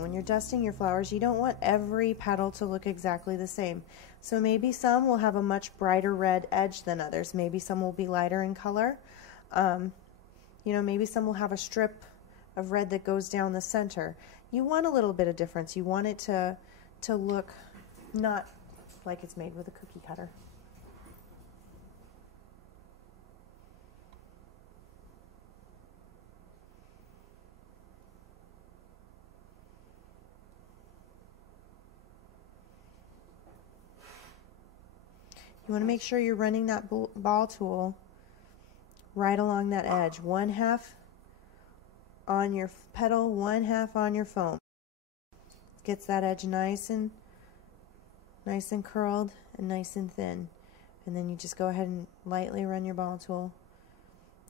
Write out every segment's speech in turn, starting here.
When you're dusting your flowers, you don't want every petal to look exactly the same. So maybe some will have a much brighter red edge than others. Maybe some will be lighter in color. You know, maybe some will have a strip of red that goes down the center. You want a little bit of difference. You want it to look not like it's made with a cookie cutter. You want to make sure you're running that ball tool right along that edge. 1/2 on your petal, 1/2 on your foam. Gets that edge nice and curled and nice and thin. And then you just go ahead and lightly run your ball tool,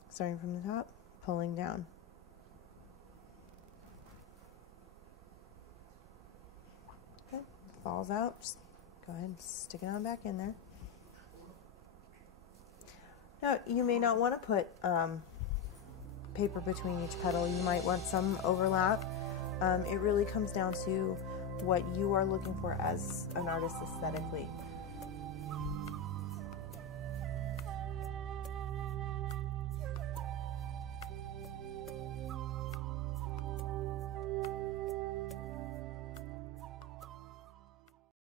starting from the top, pulling down. Okay, falls out. Just go ahead and stick it on back in there. Now, you may not want to put paper between each petal. You might want some overlap. It really comes down to what you are looking for as an artist aesthetically.